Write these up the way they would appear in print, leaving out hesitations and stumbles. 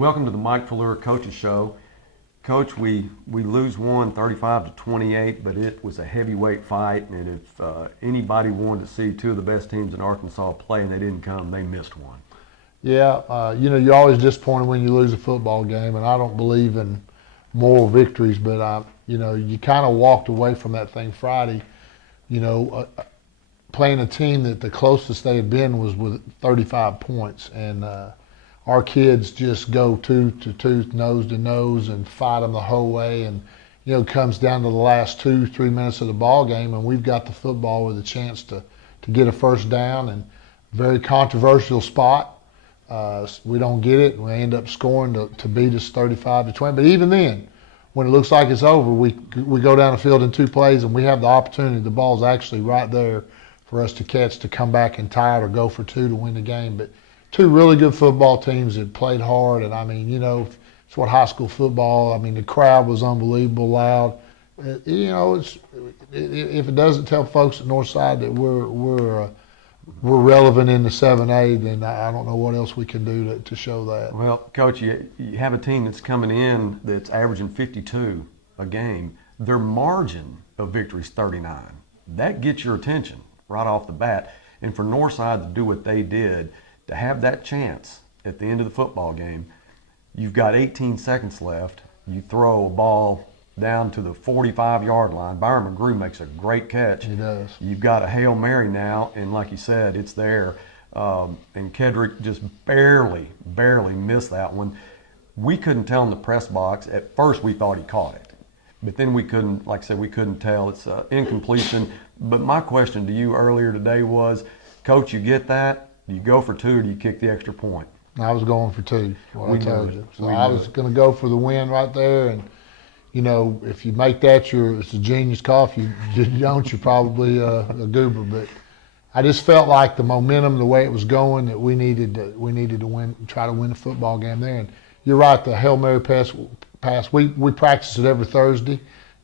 Welcome to the Mike Fuller Coaches Show. Coach, we lose one 35-28, but it was a heavyweight fight, and if anybody wanted to see two of the best teams in Arkansas play and they didn't come, they missed one. Yeah, you're always disappointed when you lose a football game, and I don't believe in moral victories, but you kind of walked away from that thing Friday, playing a team that the closest they had been was with 35 points, and our kids just go tooth to tooth, nose to nose, and fight them the whole way. And it comes down to the last 2-3 minutes of the ball game, and we've got the football with a chance to get a first down, and very controversial spot. We don't get it, and we end up scoring to beat us 35-20. But even then, when it looks like it's over, we go down the field in 2 plays, and we have the opportunity. The ball's actually right there for us to catch, to come back and tie it or go for 2 to win the game. But 2 really good football teams that played hard, and it's what high school football. The crowd was unbelievable loud. If it doesn't tell folks at Northside that we're relevant in the 7A, then I don't know what else we can do to show that. Well, Coach, you have a team that's coming in that's averaging 52 a game. Their margin of victory is 39. That gets your attention right off the bat. And for Northside to do what they did, to have that chance at the end of the football game, you've got 18 seconds left. You throw a ball down to the 45-yard line. Byron McGrew makes a great catch. He does. You've got a Hail Mary now, and like you said, it's there. And Kedrick just barely missed that one. We couldn't tell in the press box. At first, we thought he caught it. But then we couldn't, like I said, we couldn't tell. It's incompletion. But my question to you earlier today was, Coach, you get that? Do you go for 2 or do you kick the extra point? I was going for 2, I told you. So I was going to go for the win right there. And, if you make that, it's a genius call. If you don't, you're probably a goober. But I just felt like the momentum, the way it was going, that we needed to win, try to win the football game there. And you're right, the Hail Mary pass. We practice it every Thursday,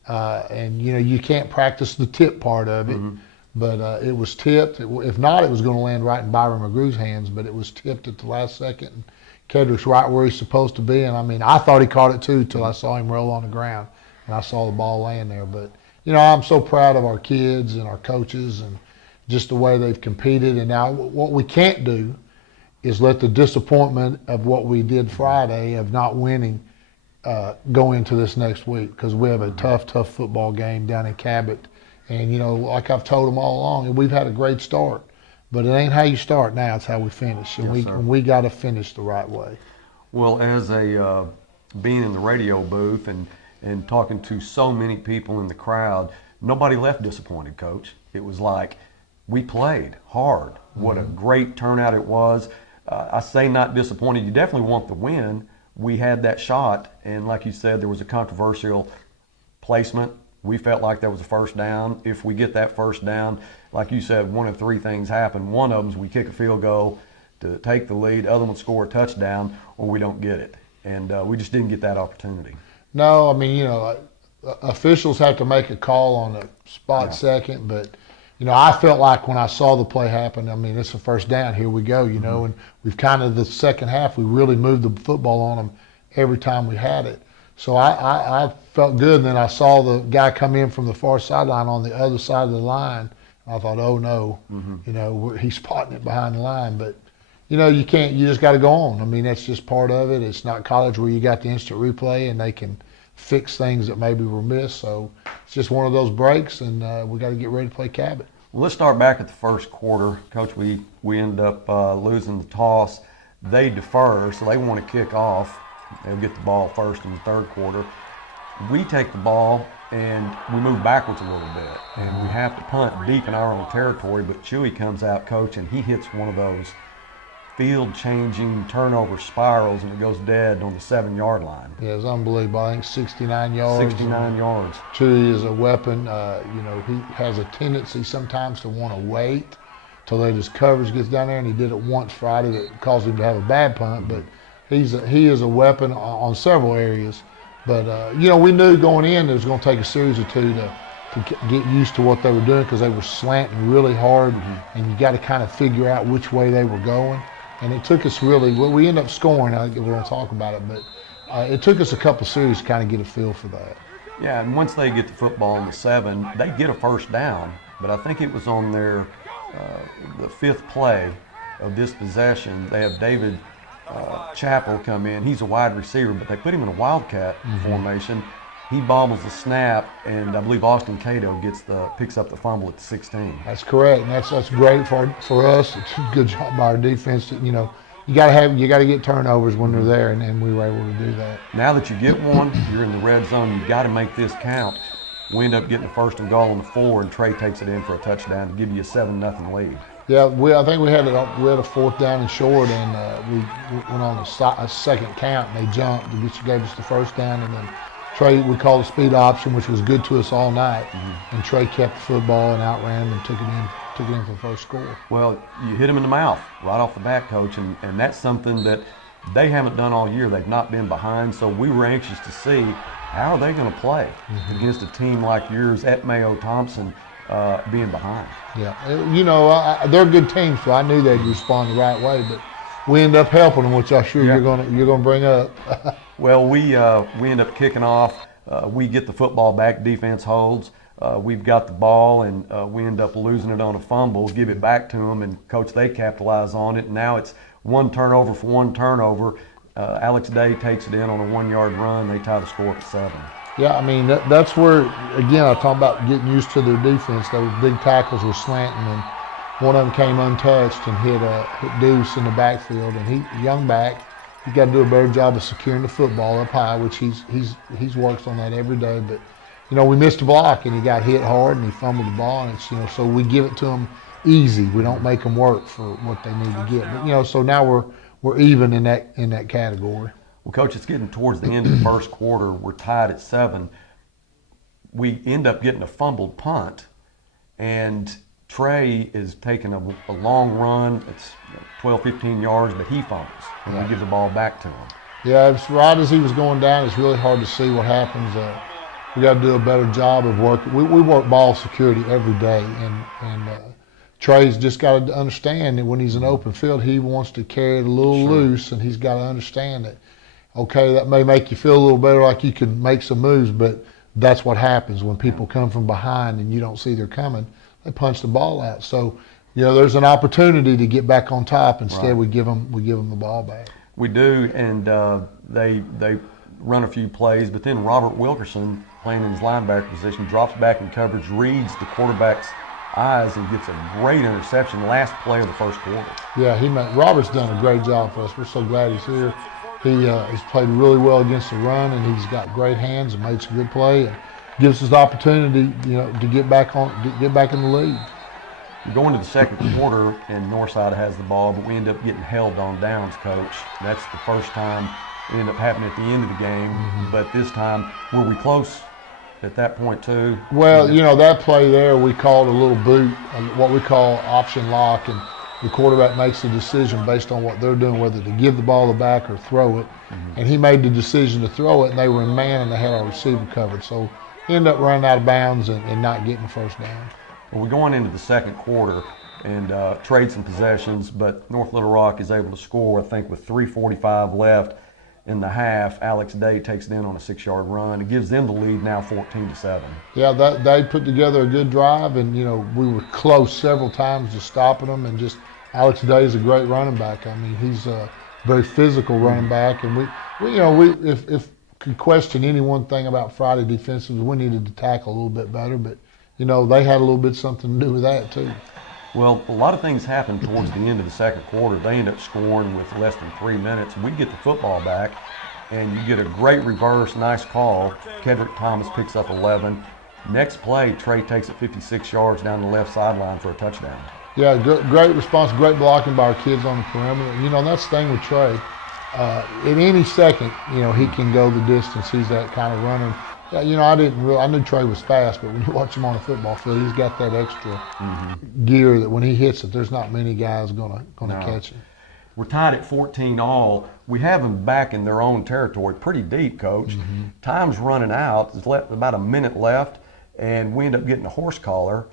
and you can't practice the tip part of it. Mm-hmm. But it was tipped. If not, it was going to land right in Byron McGrew's hands. But it was tipped at the last second. And Kedrick's right where he's supposed to be. And I thought he caught it too till I saw him roll on the ground, and I saw the ball laying there. But I'm so proud of our kids and our coaches and just the way they've competed. And now what we can't do is let the disappointment of what we did Friday of not winning go into this next week, because we have a tough football game down in Cabot. And, like I've told them all along, we've had a great start. But it ain't how you start now, it's how we finish. And we got to finish the right way. Well, as being in the radio booth and talking to so many people in the crowd, nobody left disappointed, Coach. It was like, we played hard. What a great turnout it was. I say not disappointed. You definitely want the win. We had that shot, and like you said, there was a controversial placement. We felt like that was a first down. If we get that first down, like you said, one of 3 things happen. One of them is we kick a field goal to take the lead. The other one score a touchdown, or we don't get it. And we just didn't get that opportunity. No, officials have to make a call on the spot second. But, I felt like when I saw the play happen, it's a first down. Here we go, and we've kind of the second half, we really moved the football on them every time we had it. So I felt good, and then I saw the guy come in from the far sideline on the other side of the line. I thought, oh no, he's spotting it behind the line. But, you can't, you just got to go on. That's just part of it. It's not college where you got the instant replay and they can fix things that maybe were missed. So it's just one of those breaks, and we got to get ready to play Cabot. Well, let's start back at the first quarter. Coach, we ended up losing the toss. They defer, so they want to kick off. They'll get the ball first in the third quarter. We take the ball and we move backwards a little bit, and we have to punt deep in our own territory. But Chewy comes out, Coach, and he hits one of those field-changing turnover spirals, and it goes dead on the 7-yard line. Yeah, it's unbelievable. I think 69 yards. 69 yards. Chewy is a weapon. He has a tendency sometimes to want to wait till his coverage gets down there, and he did it once Friday that caused him to have a bad punt. But he is a weapon on several areas. But, we knew going in it was going to take a series or 2 to get used to what they were doing, because they were slanting really hard, and you got to kind of figure out which way they were going. And it took us really, well, we ended up scoring, we're going to talk about it, but it took us a couple series to kind of get a feel for that. Yeah, and once they get the football on the 7, they get a first down. But I think it was on their the 5th play of this possession. They have David Chappell come in. He's a wide receiver, but they put him in a wildcat formation. He bobbles the snap, and I believe Austin Cato picks up the fumble at the 16. That's correct, and that's great for us. It's a good job by our defense. You know, you got to get turnovers when they're there, and we were able to do that. Now that you get one, you're in the red zone. You've got to make this count. We end up getting the 1st and goal on the 4, and Trey takes it in for a touchdown to give you a 7-0 lead. Yeah, I think we had a 4th down and short, and we went on a second count, and they jumped, which gave us the first down, and then Trey, we called a speed option, which was good to us all night, and Trey kept the football and outran him and took it in for the first score. Well, you hit him in the mouth right off the bat, Coach, and that's something that they haven't done all year. They've not been behind, so we were anxious to see how are they going to play against a team like yours at Mayo Thompson being behind. Yeah, you know, they're a good team, so I knew they'd respond the right way, but we end up helping them, which I'm sure you're going to bring up. Well, we end up kicking off. We get the football back. Defense holds. We've got the ball, and we end up losing it on a fumble. Give it back to them, and Coach, they capitalize on it. And now it's 1 turnover for 1 turnover. Alex Day takes it in on a 1-yard run. They tie the score at 7. Yeah, I mean, that's where, again, I talk about getting used to their defense. Those big tackles were slanting, and one of them came untouched and hit Deuce in the backfield. And young back, he's got to do a better job of securing the football up high, which he's works on that every day. But, you know, we missed a block, and he got hit hard, and he fumbled the ball. And it's, you know, so we give it to him easy. We don't make them work for what they need to get. But, you know, so now we're even in that category. Well, Coach, it's getting towards the end of the first quarter. We're tied at 7. We end up getting a fumbled punt, and Trey is taking a long run. It's 12, 15 yards, but he fumbles, and we give the ball back to him. Yeah, it's right as he was going down. It's really hard to see what happens. We got to do a better job of working. We work ball security every day, and Trey's just got to understand that when he's in open field, he wants to carry it a little loose, and he's got to understand that. Okay, that may make you feel a little better, like you can make some moves, but that's what happens when people come from behind and you don't see they're coming. They punch the ball out. So, you know, there's an opportunity to get back on top. Instead, we give them the ball back. We do, and they run a few plays, but then Robert Wilkerson, playing in his linebacker position, drops back in coverage, reads the quarterback's eyes, and gets a great interception last play of the first quarter. Yeah, Robert's done a great job for us. We're so glad he's here. He's played really well against the run, and he's got great hands and made some good play, and gives us the opportunity, you know, to get back in the lead. We go into the second quarter, and Northside has the ball, but we end up getting held on downs, Coach. That's the first time it ended up happening at the end of the game, but this time, were we close at that point too? Well, you know, that play there, we called a little boot, what we call option lock, and the quarterback makes a decision based on what they're doing, whether to give the ball back or throw it. And he made the decision to throw it, and they were in man, and they had our receiver covered. So he ended up running out of bounds and not getting the first down. Well, we're going into the second quarter and trade some possessions, but North Little Rock is able to score, I think, with 3:45 left in the half. Alex Day takes it in on a 6-yard run. It gives them the lead now 14-7. Yeah, they put together a good drive, and, you know, we were close several times to stopping them, and just Alex Day is a great running back. I mean, he's a very physical running back, and we if could question any one thing about Friday defensively, we needed to tackle a little bit better, but, you know, they had a little bit something to do with that too. Well, a lot of things happened towards the end of the second quarter. They end up scoring with less than 3 minutes. We get the football back, and you get a great reverse, nice call. Kedrick Thomas picks up 11. Next play, Trey takes it 56 yards down the left sideline for a touchdown. Yeah, great response, great blocking by our kids on the perimeter. You know, that's the thing with Trey. At any second, you know, he can go the distance. He's that kind of runner. Yeah, you know, I knew Trey was fast, but when you watch him on a football field, he's got that extra gear that when he hits it, there's not many guys gonna catch him. We're tied at 14 all. We have them back in their own territory, pretty deep, Coach. Time's running out. There's about a minute left, and we end up getting a horse collar.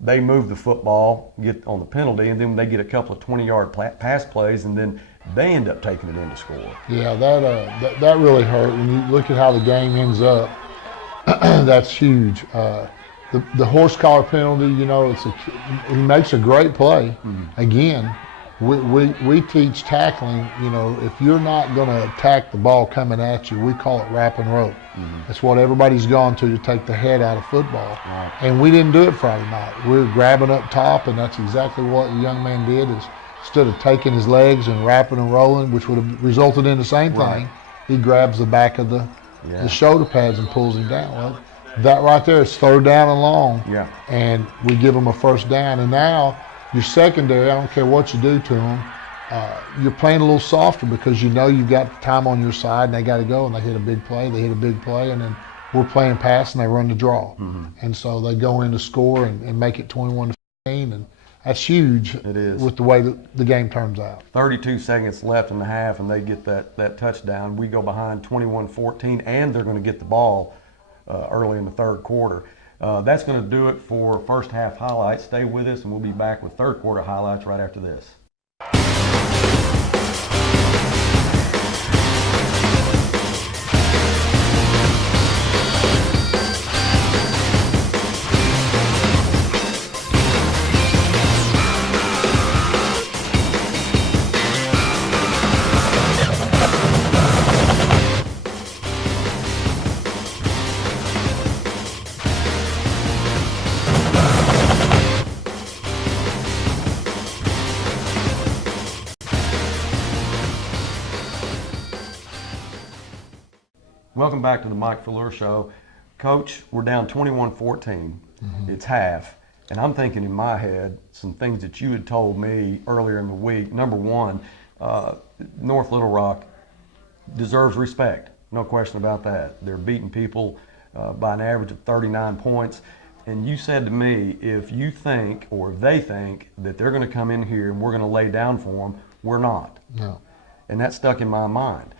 they move the football, get on the penalty, and then they get a couple of 20-yard pass plays, and then they end up taking it in to score. Yeah, that really hurt. When you look at how the game ends up, that's huge. The horse collar penalty, he makes a great play. Again, we teach tackling. If you're not going to attack the ball coming at you, we call it wrap and rope. That's what everybody's gone to take the head out of football. Right. And we didn't do it Friday night. We were grabbing up top, and that's exactly what the young man did. Is instead of taking his legs and wrapping and rolling, which would have resulted in the same thing, he grabs the back of the shoulder pads and pulls him down. Well, that right there is third down and long, and we give them a first down. And now your secondary, I don't care what you do to them, you're playing a little softer because you've got time on your side, and they got to go, and they hit a big play, and then we're playing pass, and they run the draw. And so they go in to score and make it 21-15, and that's huge. It is. With the way that the game turns out. 32 seconds left in the half, and they get that touchdown. We go behind 21-14, and they're going to get the ball early in the third quarter. That's going to do it for first half highlights. Stay with us, and we'll be back with third quarter highlights right after this. Welcome back to the Mike Fuller Show. Coach, we're down 21-14. It's half. And I'm thinking in my head some things that you had told me earlier in the week. Number one, North Little Rock deserves respect. No question about that. They're beating people by an average of 39 points. And you said to me, if you think or if they think that they're going to come in here and we're going to lay down for them, we're not. No. And that stuck in my mind.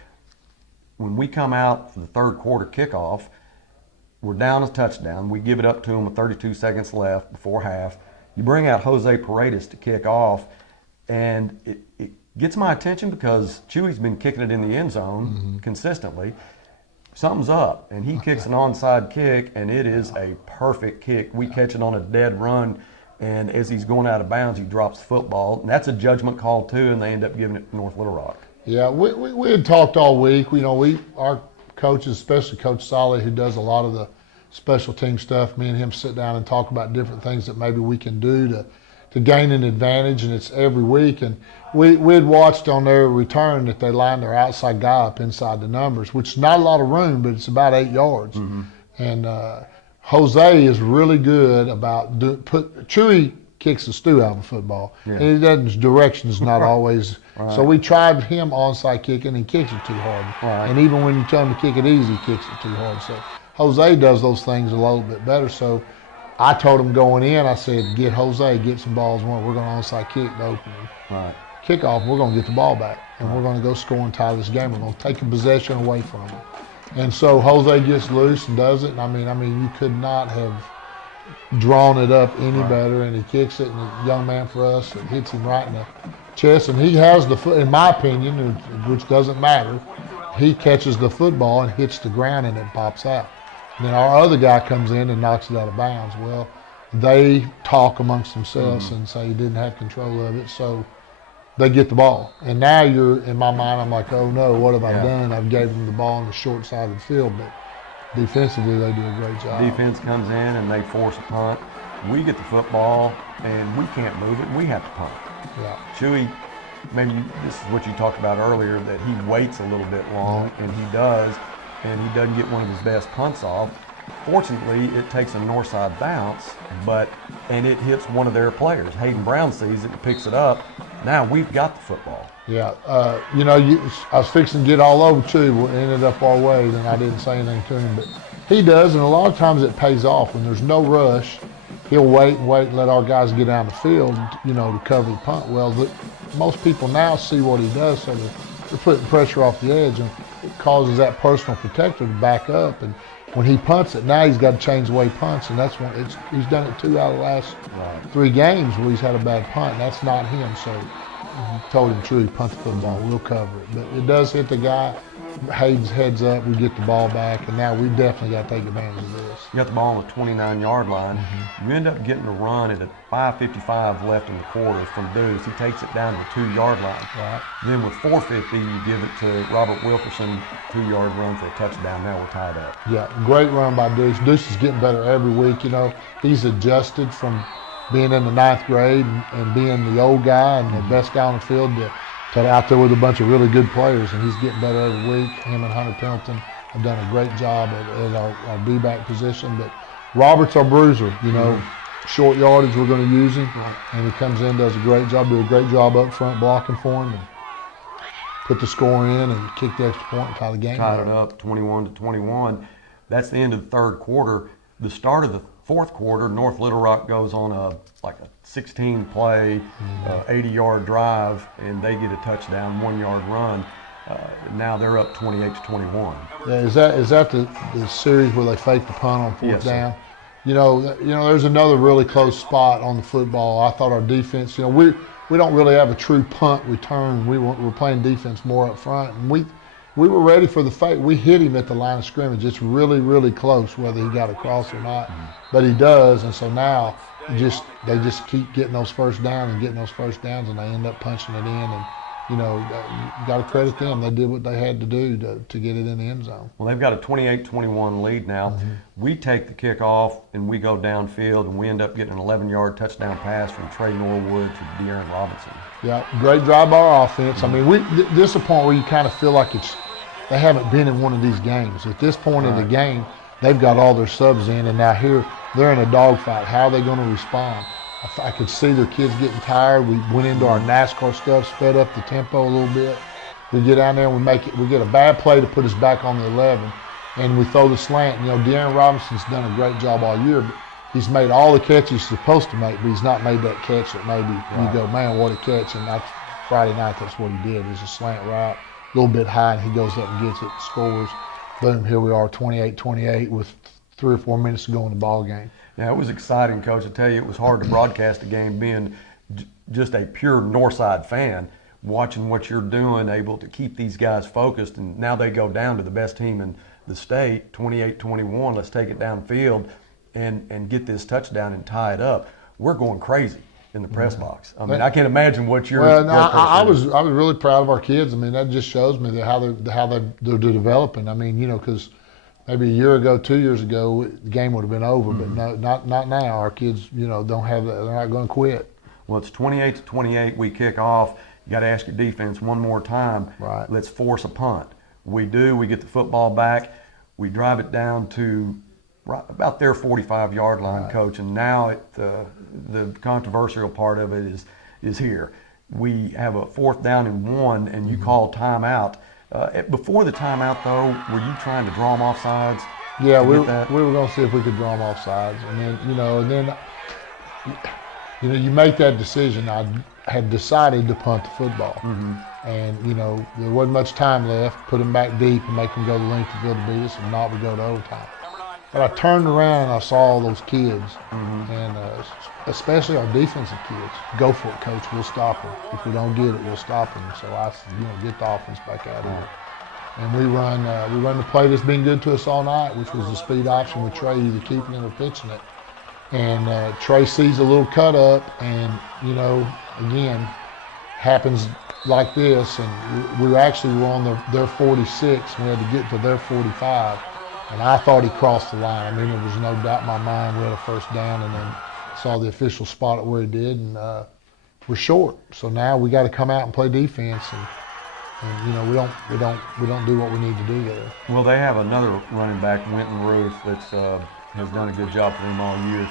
When we come out for the third quarter kickoff, we're down a touchdown. We give it up to them with 32 seconds left before half. You bring out Jose Paredes to kick off, and it gets my attention because Chewy's been kicking it in the end zone consistently. Something's up, and he kicks an onside kick, and it is a perfect kick. We catch it on a dead run, and as he's going out of bounds, he drops the football. And that's a judgment call, too, and they end up giving it to North Little Rock. Yeah, we had talked all week. Our coaches, especially Coach Solly, who does a lot of the special team stuff, me and him sit down and talk about different things that maybe we can do to gain an advantage, and it's every week. And we had watched on their return that they lined their outside guy up inside the numbers, which is not a lot of room, but it's about 8 yards. And Jose is really good about Chewy kicks the stew out of football. And he doesn't, his direction's not always. So we tried him onside kicking, and he kicks it too hard. And even when you tell him to kick it easy, he kicks it too hard. So Jose does those things a little bit better. So I told him going in, I said, get Jose, get some balls. We're going to onside kick the opening kickoff. We're going to get the ball back, and we're going to go score and tie this game. We're going to take a possession away from him. And so Jose gets loose and does it. And I mean, you could not have drawn it up any better, and he kicks it, and the young man for us, it hits him right in the chest, and he has the foot, in my opinion, which doesn't matter, he catches the football and hits the ground, and it pops out. And then our other guy comes in and knocks it out of bounds. Well, they talk amongst themselves and say he didn't have control of it, so they get the ball. And now in my mind, I'm like, oh no, what have I done? I've gave them the ball on the short side of the field, but defensively, they do a great job. Defense comes in and they force a punt. We get the football and we can't move it. We have to punt. Chewy, maybe this is what you talked about earlier, that he waits a little bit long, and he does, and he doesn't get one of his best punts off. Fortunately, it takes a Northside bounce, and it hits one of their players. Hayden Brown sees it and picks it up. Now we've got the football. I was fixing to get all over Chewy, but it ended up our way, and I didn't say anything to him. But he does, and a lot of times it pays off. When there's no rush, he'll wait and let our guys get down the field, to cover the punt. Well, most people now see what he does, so they're putting pressure off the edge, and it causes that personal protector to back up. And when he punts it, now he's got to change the way he punts, and that's when he's done it 2 out of the last 3 games where he's had a bad punt. And that's not him. So told him true, punt the football, we'll cover it. But it does hit the guy. Hayden's heads up, we get the ball back, and now we definitely got to take advantage of this. You got the ball on the 29-yard line. You end up getting a run at a 5:55 left in the quarter from Deuce. He takes it down to the 2-yard line. Right. Then with 4:50, you give it to Robert Wilkerson, 2-yard run for a touchdown. Now we're tied up. Yeah, great run by Deuce. Deuce is getting better every week. You know, he's adjusted from being in the 9th grade and being the old guy and the best guy on the field to out there with a bunch of really good players, and he's getting better every week. Him and Hunter Pendleton have done a great job at our D-back position. But Robert's our bruiser, you know. Short yardage, we're going to use him. And he comes in, does a great job, do a great job up front blocking for him, and put the score in and kick the extra point and tie the game. Tied it up 21-21. That's the end of the 3rd quarter. The start of the 4th quarter, North Little Rock goes on a 16-play, 80-yard drive, and they get a touchdown, 1-yard run. Now they're up 28-21. Yeah, is that the series where they fake the punt on 4th down? Sir. You know, there's another really close spot on the football. I thought our defense, you know, we don't really have a true punt return. We're playing defense more up front, and we were ready for the fake. We hit him at the line of scrimmage. It's really, really close whether he got across or not, but he does, and so now they just keep getting those first downs, and they end up punching it in. And you know, you got to credit them. They did what they had to do to get it in the end zone. Well, they've got a 28-21 lead now. We take the kickoff and we go downfield, and we end up getting an 11-yard touchdown pass from Trey Norwood to De'Aaron Robinson. Yeah, great drive by our offense. I mean, this is a point where you kind of feel like they haven't been in one of these games. At this point in the game, they've got all their subs in, and now here they're in a dogfight. How are they going to respond? I could see their kids getting tired. We went into our NASCAR stuff, sped up the tempo a little bit. We get down there and we get a bad play to put us back on the 11, and we throw the slant. You know, De'Aaron Robinson's done a great job all year, but he's made all the catches he's supposed to make, but he's not made that catch that maybe you go, man, what a catch. And that's Friday night, that's what he did. It was a slant route, a little bit high, and he goes up and gets it, scores. Boom, here we are, 28-28 with 3 or 4 minutes to go in the ball game. Yeah, it was exciting, Coach. I tell you, it was hard to broadcast the game being just a pure Northside fan, watching what you're doing, able to keep these guys focused. And now they go down to the best team in the state, 28-21. Let's take it downfield and get this touchdown and tie it up. We're going crazy in the press box. I mean, I can't imagine what you're. Well, no, I was really proud of our kids. I mean, that just shows me that how they're developing. I mean, you know, because maybe a year ago, 2 years ago, the game would have been over, but no, not now. Our kids, you know, don't have that. They're not going to quit. Well, it's 28-28. We kick off. You got to ask your defense one more time. Right. Let's force a punt. We do. We get the football back. We drive it down to right about their 45-yard line, Coach. And now the controversial part of it is here. We have a 4th down and 1, and you call timeout. Before the timeout, though, were you trying to draw them off sides? Yeah, we were going to see if we could draw them off sides. And then, you make that decision. I had decided to punt the football. And, you know, there wasn't much time left. Put them back deep and make them go the length of the field to beat us, and not we go to overtime. But I turned around and I saw all those kids, and especially our defensive kids. Go for it, Coach. We'll stop them. If we don't get it, we'll stop them. So I said, get the offense back out of here. And we run the play that's been good to us all night, which was the speed option with Trey, either keeping it or pitching it. And Trey sees a little cut up, and again, happens like this. And we actually were on their 46. We had to get to their 45. And I thought he crossed the line. I mean, there was no doubt in my mind we had a 1st down, and then saw the official spot it where he did, and we're short. So now we got to come out and play defense, and we don't do what we need to do there. Well, they have another running back, Winton Ruth, that's has done a good job for them all year.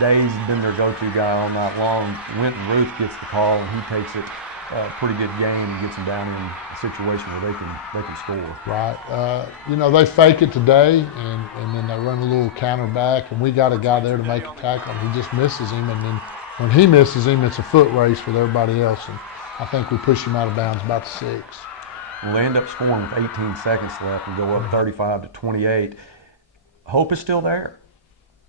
Day's been their go-to guy all night long. Winton Ruth gets the call, and he takes it pretty good game and gets them down in a situation where they can score. Right. They fake it today, and then they run a little counter back, and we got a guy there to make a tackle, and he just misses him. And then when he misses him, it's a foot race with everybody else. And I think we push him out of bounds about 6. Well, they end up scoring with 18 seconds left and go up 35-28. hope is still there.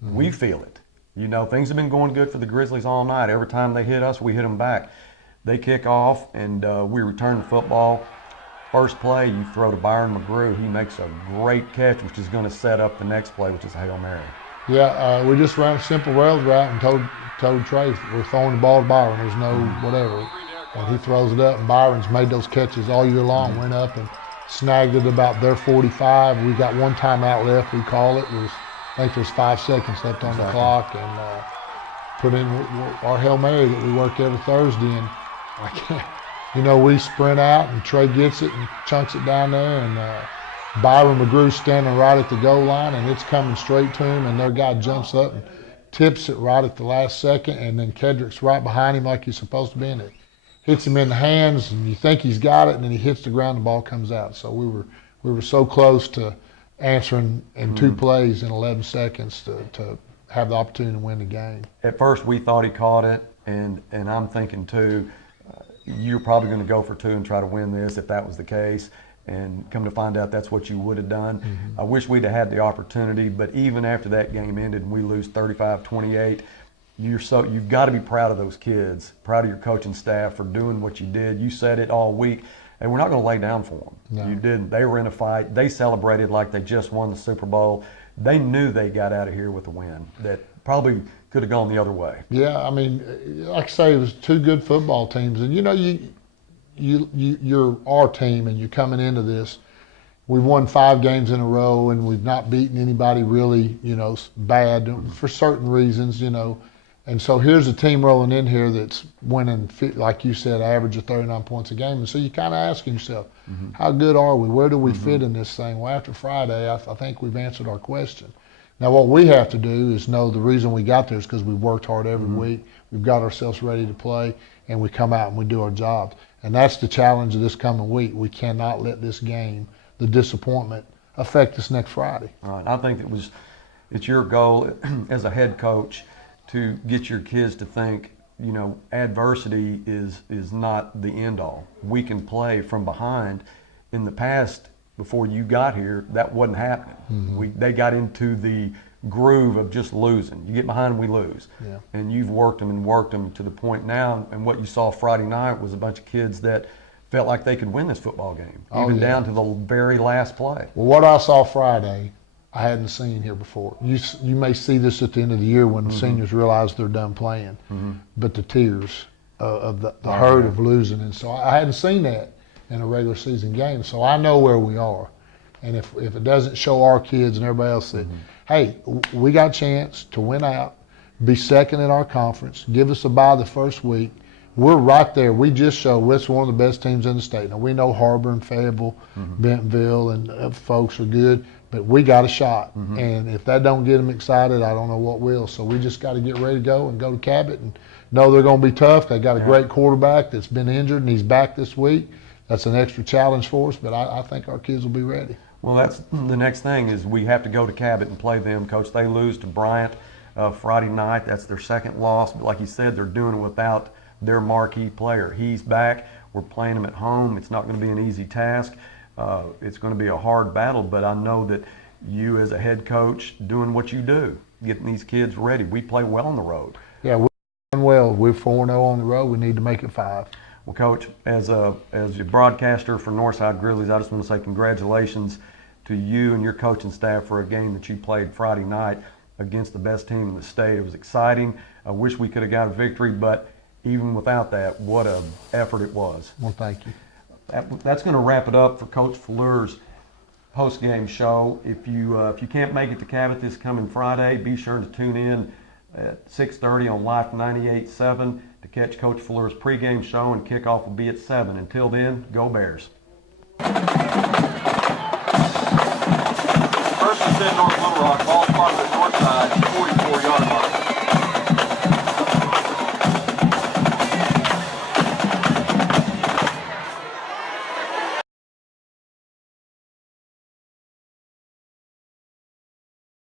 Mm-hmm. We feel it. You know, things have been going good for the Grizzlies all night. Every time they hit us, we hit them back. They kick off, and we return the football. First play, you throw to Byron McGrew. He makes a great catch, which is going to set up the next play, which is a Hail Mary. Yeah, we just ran a simple rails route and told Trey we're throwing the ball to Byron. There's no whatever. And he throws it up, and Byron's made those catches all year long. Went up and snagged it about their 45. We got one timeout left. We call it. I think there's 5 seconds left on the clock, and put in our Hail Mary that we work every Thursday. And I can't, you know, we sprint out, and Trey gets it and chunks it down there, and Byron McGrew's standing right at the goal line, and it's coming straight to him, and their guy jumps up and tips it right at the last second, and then Kedrick's right behind him like he's supposed to be, and it hits him in the hands, and you think he's got it, and then he hits the ground, the ball comes out. So we were so close to answering in 2 plays in 11 seconds to have the opportunity to win the game. At first, we thought he caught it, and I'm thinking too, you're probably going to go for 2 and try to win this if that was the case. And come to find out that's what you would have done. I wish we'd have had the opportunity, but even after that game ended and we lose 35-28, you've got to be proud of those kids, proud of your coaching staff for doing what you did. You said it all week, and we're not going to lay down for them. No. You didn't. They were in a fight. They celebrated like they just won the Super Bowl. They knew they got out of here with a win that probably could have gone the other way. Yeah, I mean, like I say, it was 2 good football teams, and you know, you're our team, and you're coming into this. We've won 5 games in a row, and we've not beaten anybody really, you know, bad for certain reasons, you know. And so here's a team rolling in here that's winning, like you said, average of 39 points a game. And so you kind of asking yourself, how good are we? Where do we fit in this thing? Well, after Friday, I think we've answered our question. Now, what we have to do is know the reason we got there is because we worked hard every week. We've got ourselves ready to play, and we come out and we do our jobs. And that's the challenge of this coming week. We cannot let this game, the disappointment, affect us next Friday. All right. I think it's your goal as a head coach to get your kids to think, you know, adversity is not the end all. We can play from behind. In the past, before you got here, that wasn't happening. They got into the groove of just losing. You get behind, we lose. Yeah. And you've worked them to the point now, and what you saw Friday night was a bunch of kids that felt like they could win this football game, even down to the very last play. Well, what I saw Friday, I hadn't seen here before. You may see this at the end of the year when the seniors realize they're done playing, but the tears of the hurt of losing. And so I hadn't seen that in a regular season game. So I know where we are. And if it doesn't show our kids and everybody else that, hey, we got a chance to win out, be second in our conference, give us a bye the first week, we're right there. We just showed we're one of the best teams in the state. Now, we know Harbor and Fayetteville, Bentonville, and folks are good, but we got a shot. And if that don't get them excited, I don't know what will. So we just got to get ready to go and go to Cabot and know they're going to be tough. They got a great quarterback that's been injured, and he's back this week. That's an extra challenge for us, but I think our kids will be ready. Well, that's the next thing is we have to go to Cabot and play them, Coach. They lose to Bryant Friday night. That's their second loss. But like you said, they're doing it without their marquee player. He's back. We're playing him at home. It's not going to be an easy task. It's going to be a hard battle, but I know that you as a head coach doing what you do, getting these kids ready. We play well on the road. Yeah, we're doing well. We're 4-0 on the road. We need to make it 5. Well, Coach, as your broadcaster for Northside Grizzlies, I just want to say congratulations to you and your coaching staff for a game that you played Friday night against the best team in the state. It was exciting. I wish we could have got a victory, but even without that, what an effort it was. Well, thank you. That's going to wrap it up for Coach Fleur's post-game show. If you can't make it to Cabot this coming Friday, be sure to tune in at 6:30 on Life 98.7 to catch Coach Fleur's pregame show, and kickoff will be at 7. Until then, go Bears. First and 10 North Little Rock, ball part of the north side, 44